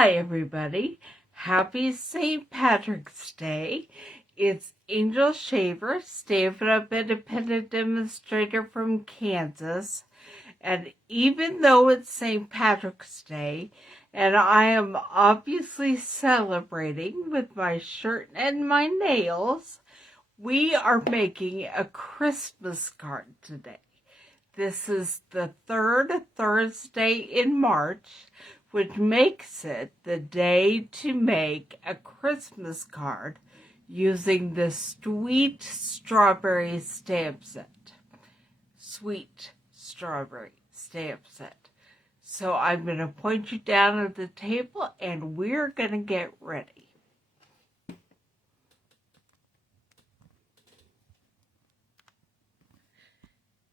Hi everybody, happy St. Patrick's Day. It's Angel Shaver, Stampin' Up independent demonstrator from Kansas. And even though it's St. Patrick's Day, and I am obviously celebrating with my shirt and my nails, we are making a Christmas card today. This is the third Thursday in March, which makes it the day to make a Christmas card using the Sweet Strawberry Stamp Set. Sweet Strawberry Stamp Set. So I'm going to point you down at the table and we're going to get ready.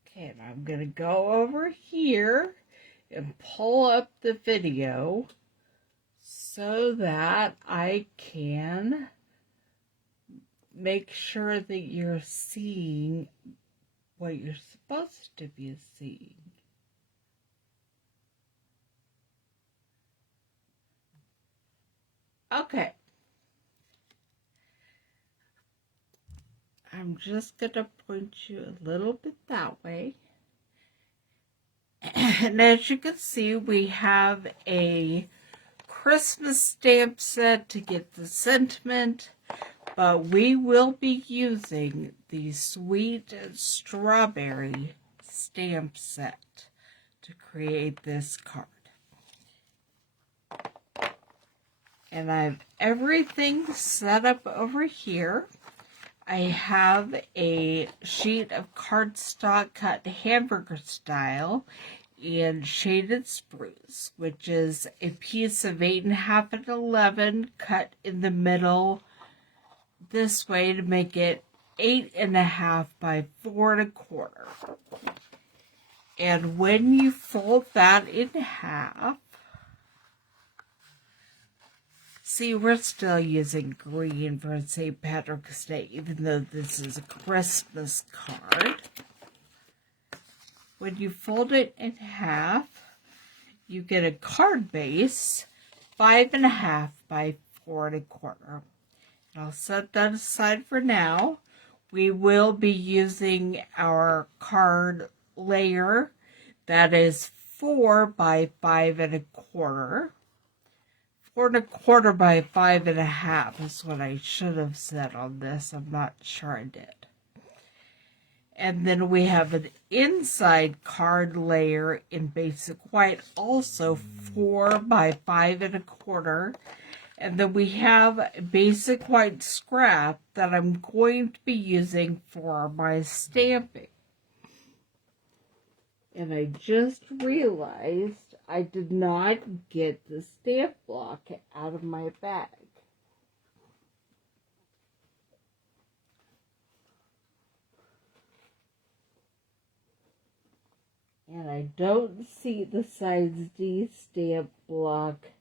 Okay, and I'm going to go over here and pull up the video so that I can make sure that you're seeing what you're supposed to be seeing. Okay. I'm just going to point you a little bit that way. And as you can see, we have a Christmas stamp set to get the sentiment, but we will be using the Sweet Strawberry Stamp Set to create this card. And I have everything set up over here. I have a sheet of cardstock cut hamburger style in shaded spruce, which is a piece of 8.5 and 11 cut in the middle this way to make it 8.5 by 4 1/4. And when you fold that in half, see, we're still using green for St. Patrick's Day, even though this is a Christmas card. When you fold it in half, you get a card base, 5.5 by 4 1/4. I'll set that aside for now. We will be using our card layer that is 4 by 5 1/4. 4 1/4 by 5.5 is what I should have said on this. I'm not sure I did. And then we have an inside card layer in basic white, also 4 by 5 1/4. And then we have basic white scrap that I'm going to be using for my stamping. And I just realized I did not get the stamp block out of my bag. And I don't see the size D stamp block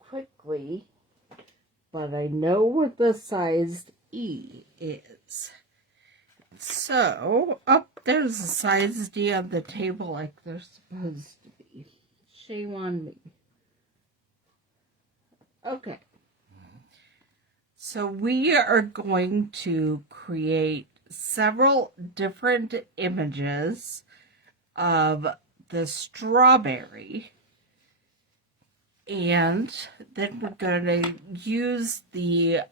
quickly, but I know what the size E is. So, there's a size D on the table like they're supposed to be. Shame on me. Okay. So we are going to create several different images of the strawberry. And then we're going to use the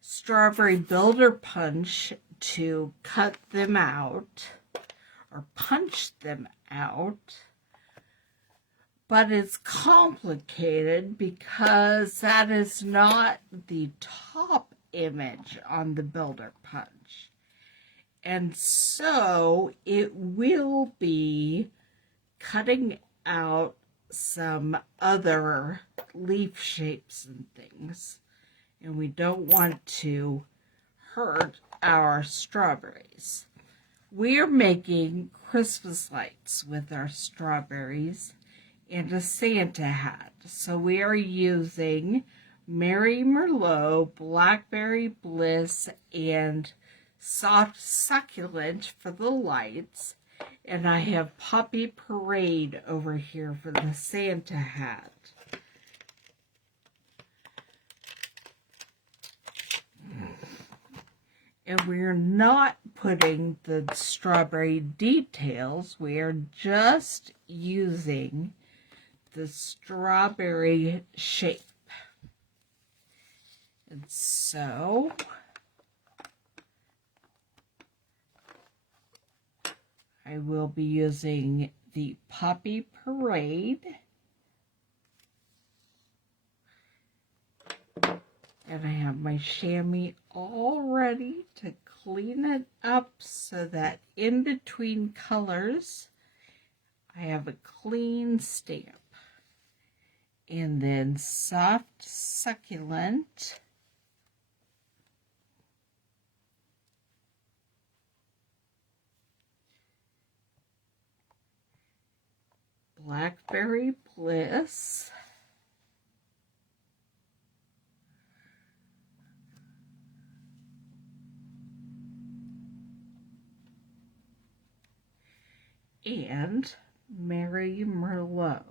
strawberry builder punch to cut them out or punch them out. But it's complicated because that is not the top image on the builder punch. And so it will be cutting out some other leaf shapes and things. And we don't want to hurt our strawberries. We are making Christmas lights with our strawberries and a Santa hat. So we are using Merry Merlot, Blackberry Bliss, and Soft Succulent for the lights. And I have Poppy Parade over here for the Santa hat. And we're not putting the strawberry details. We are just using the strawberry shape. And so I will be using the Poppy Parade. And I have my chamois all ready to clean it up so that in between colors, I have a clean stamp. And then Soft Succulent. Blackberry Bliss. And Mary Merlot.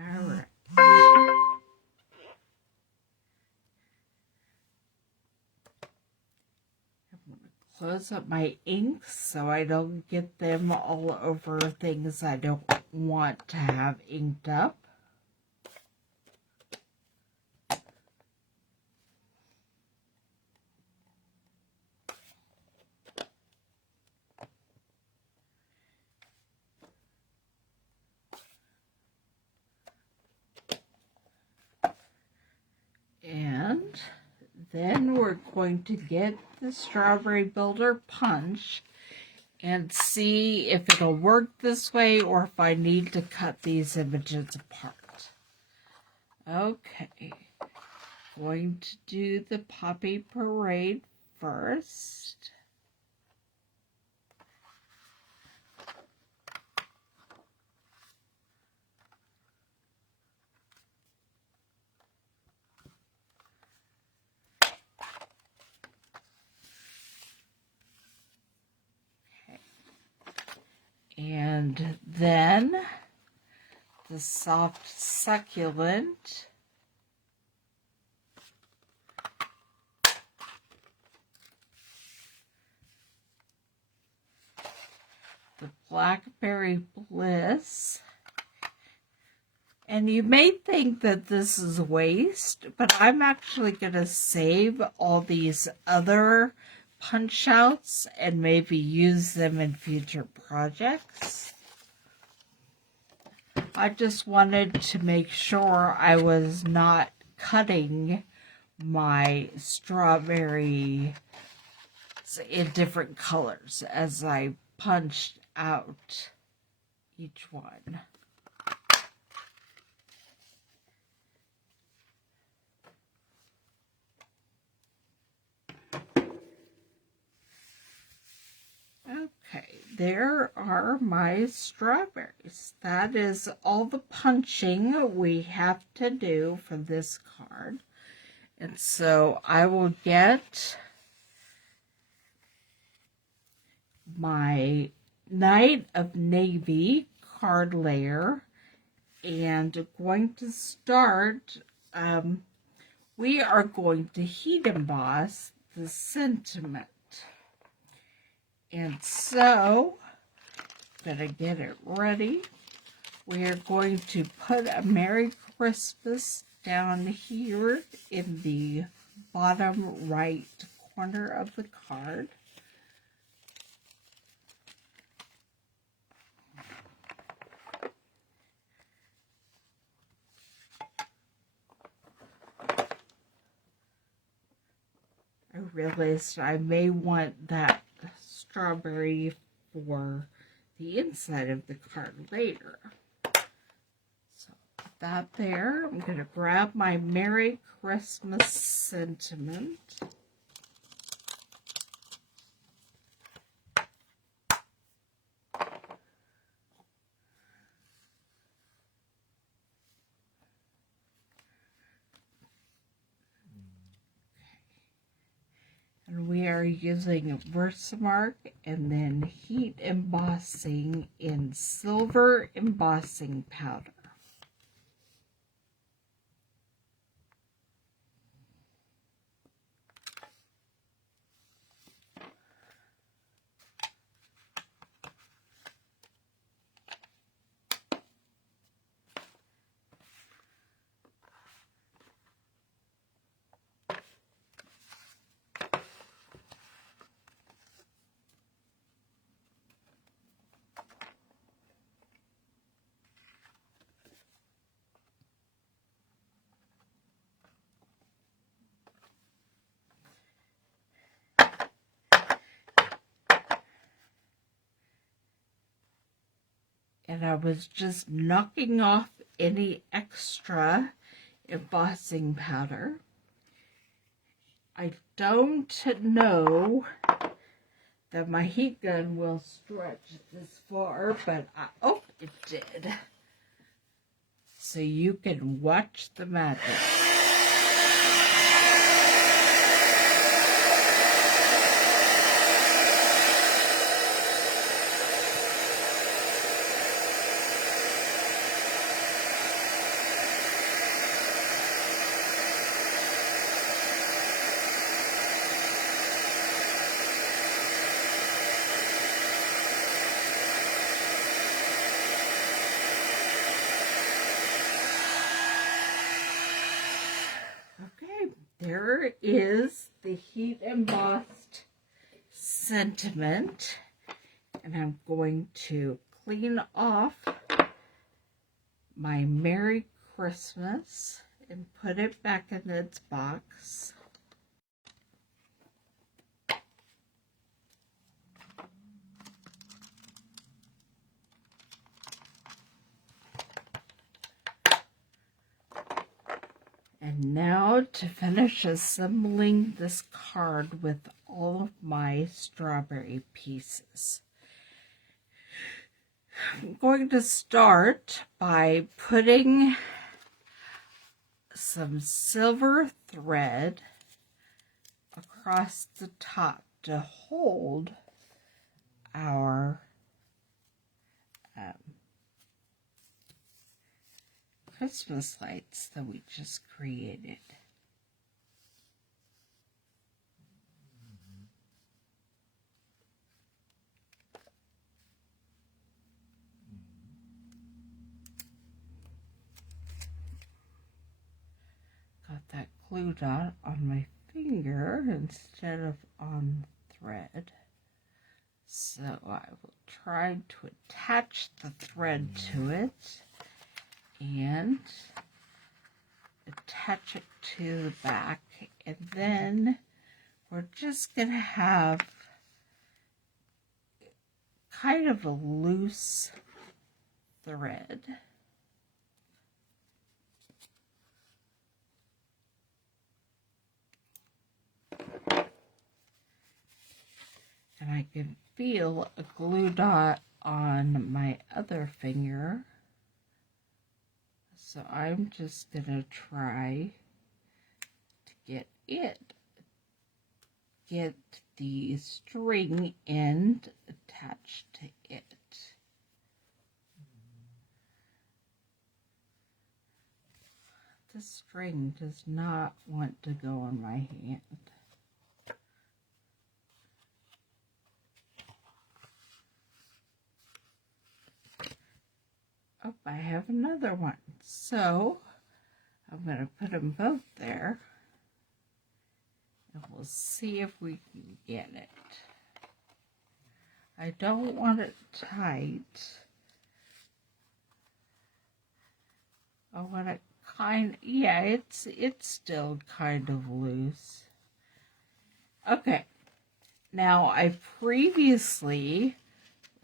All right. I'm going to close up my inks so I don't get them all over things I don't want to have inked up. And then we're going to get the Strawberry Builder punch and see if it'll work this way or if I need to cut these images apart. Okay, going to do the Poppy Parade first. And then the Soft Succulent. The Blackberry Bliss. And you may think that this is waste, but I'm actually going to save all these other punch outs and maybe use them in future projects. I just wanted to make sure I was not cutting my strawberry in different colors as I punched out each one. Okay, there are my strawberries. That is all the punching we have to do for this card. And so I will get my Knight of Navy card layer and going to start, we are going to heat emboss the sentiment. And so, gotta get it ready. We are going to put a Merry Christmas down here in the bottom right corner of the card. I realized I may want that strawberry for the inside of the card later. So put that there. I'm going to grab my Merry Christmas sentiment. And we are using Versamark and then heat embossing in silver embossing powder. And I was just knocking off any extra embossing powder. I don't know that my heat gun will stretch this far, but oh, it did. So you can watch the magic. Okay, there is the heat embossed sentiment, and I'm going to clean off my Merry Christmas and put it back in its box. And now to finish assembling this card with all of my strawberry pieces. I'm going to start by putting some silver thread across the top to hold our Christmas lights that we just created. Got that glue dot on my finger instead of on thread. So I will try to attach the thread to it and attach it to the back, and then we're just going to have kind of a loose thread. And I can feel a glue dot on my other finger. So I'm just going to try to get the string end attached to it. The string does not want to go on my hand. Oh, I have another one. So I'm going to put them both there, and we'll see if we can get it. I don't want it tight. I want it yeah, it's still kind of loose. Okay. Now I previously,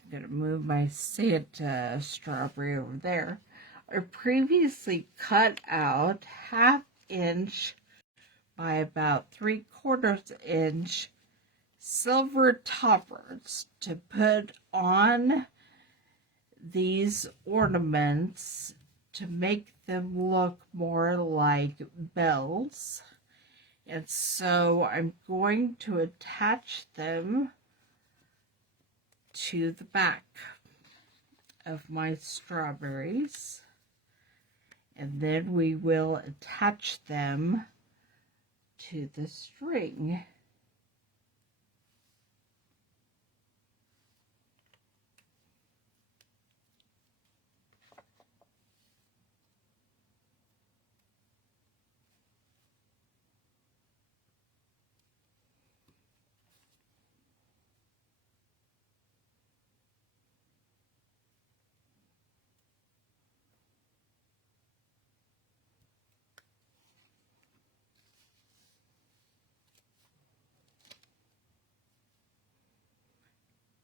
I'm going to move my Santa strawberry over there. I previously cut out 1/2 inch by about 3/4 inch silver toppers to put on these ornaments to make them look more like bells. And so I'm going to attach them to the back of my strawberries. And then we will attach them to the string.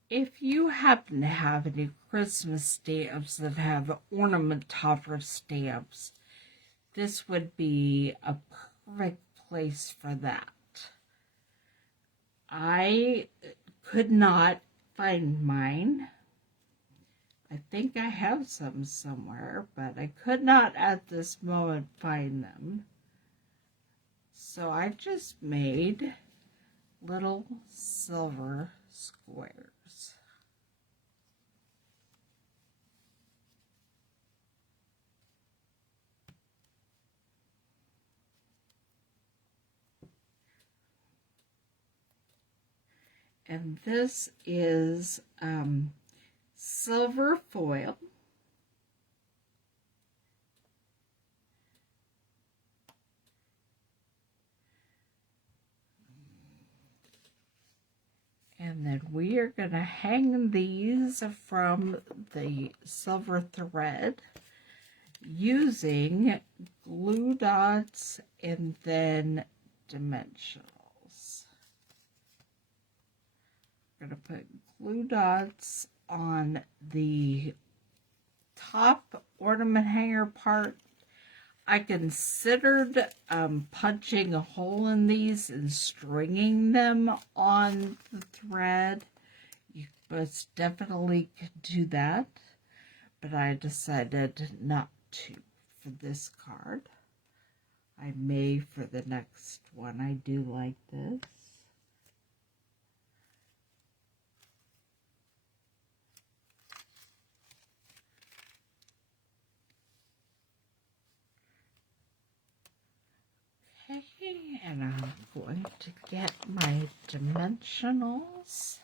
If you happen to have any Christmas stamps that have ornament topper stamps, this would be a perfect place for that. I could not find mine. I think I have some somewhere, but I could not at this moment find them. So I just made little silver squares. And this is silver foil. And then we are going to hang these from the silver thread using glue dots and then dimensionals. I'm going to put glue dots on the top ornament hanger part. I considered punching a hole in these and stringing them on the thread. You most definitely could do that, but I decided not to for this card. I may for the next one. I do like this. Okay, and I'm going to get my dimensionals.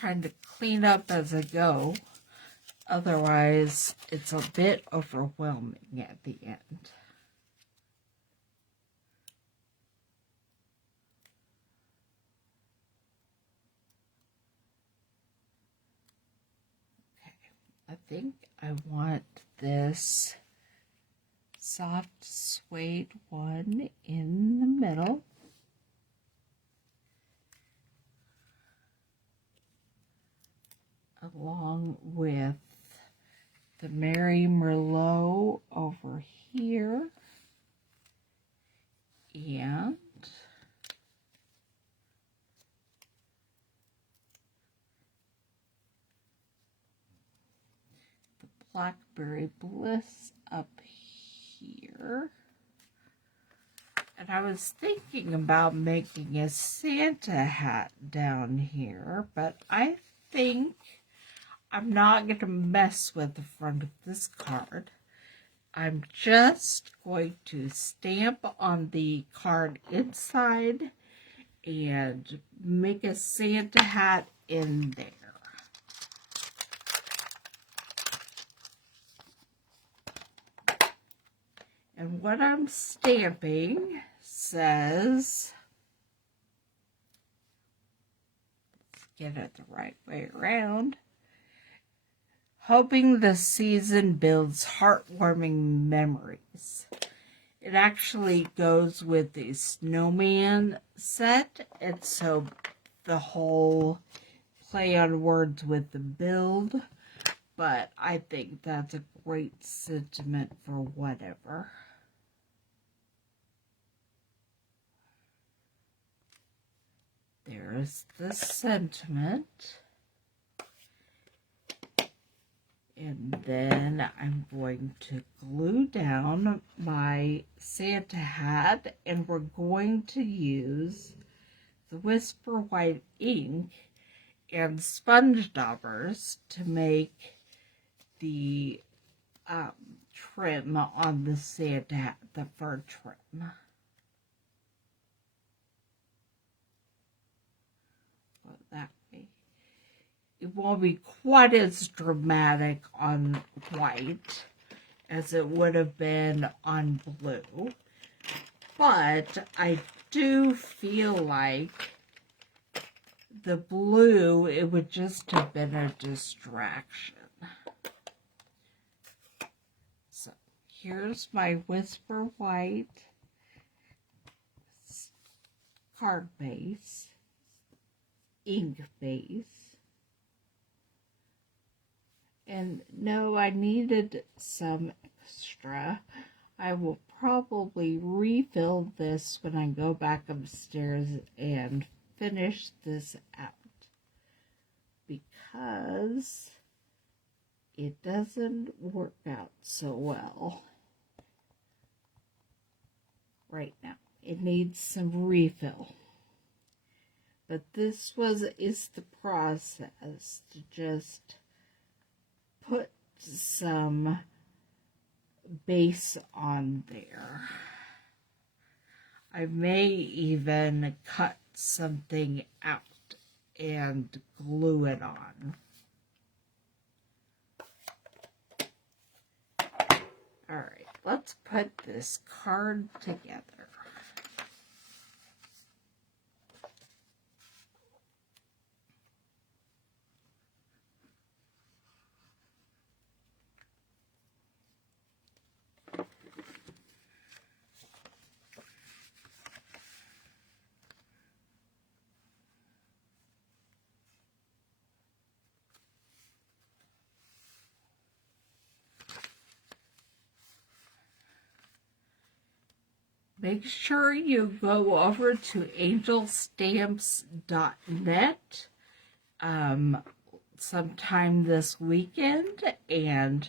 Trying to clean up as I go. Otherwise, it's a bit overwhelming at the end. Okay, I think I want this soft suede one in the middle. Along with the Mary Merlot over here, and the Blackberry Bliss up here. And I was thinking about making a Santa hat down here, but I think I'm not going to mess with the front of this card. I'm just going to stamp on the card inside and make a Santa hat in there. And what I'm stamping says, let's get it the right way around, hoping the season builds heartwarming memories. It actually goes with the snowman set, and so the whole play on words with the build, but I think that's a great sentiment for whatever. there's the sentiment. And then I'm going to glue down my Santa hat, and we're going to use the Whisper White ink and sponge daubers to make the trim on the Santa hat, the fur trim. Well, that way. It won't be quite as dramatic on white as it would have been on blue, but I do feel like the blue, it would just have been a distraction. So here's my Whisper White card base, ink base. And no, I needed some extra. I will probably refill this when I go back upstairs and finish this out, because it doesn't work out so well right now. It needs some refill. But this is the process, to just put some base on there. I may even cut something out and glue it on. All right, let's put this card together. Make sure you go over to angelstamps.net sometime this weekend and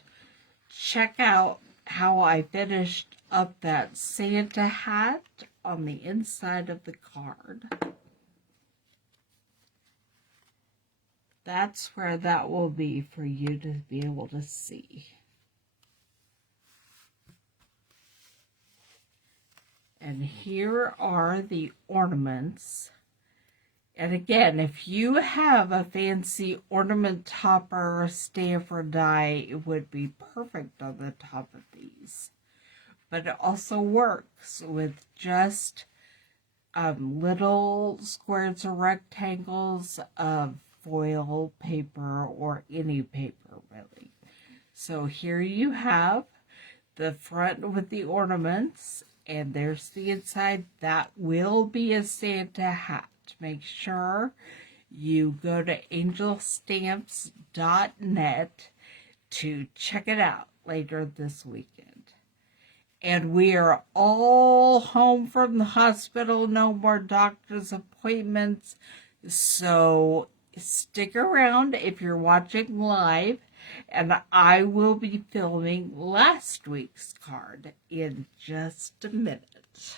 check out how I finished up that Santa hat on the inside of the card. That's where that will be for you to be able to see. And here are the ornaments. And again, if you have a fancy ornament topper or stamper die, it would be perfect on the top of these. But it also works with just little squares or rectangles of foil paper or any paper, really. So here you have the front with the ornaments, and there's the inside. That will be a Santa hat. Make sure you go to angelstamps.net to check it out later this weekend. And we are all home from the hospital, no more doctor's appointments. So stick around if you're watching live, and I will be filming last week's card in just a minute.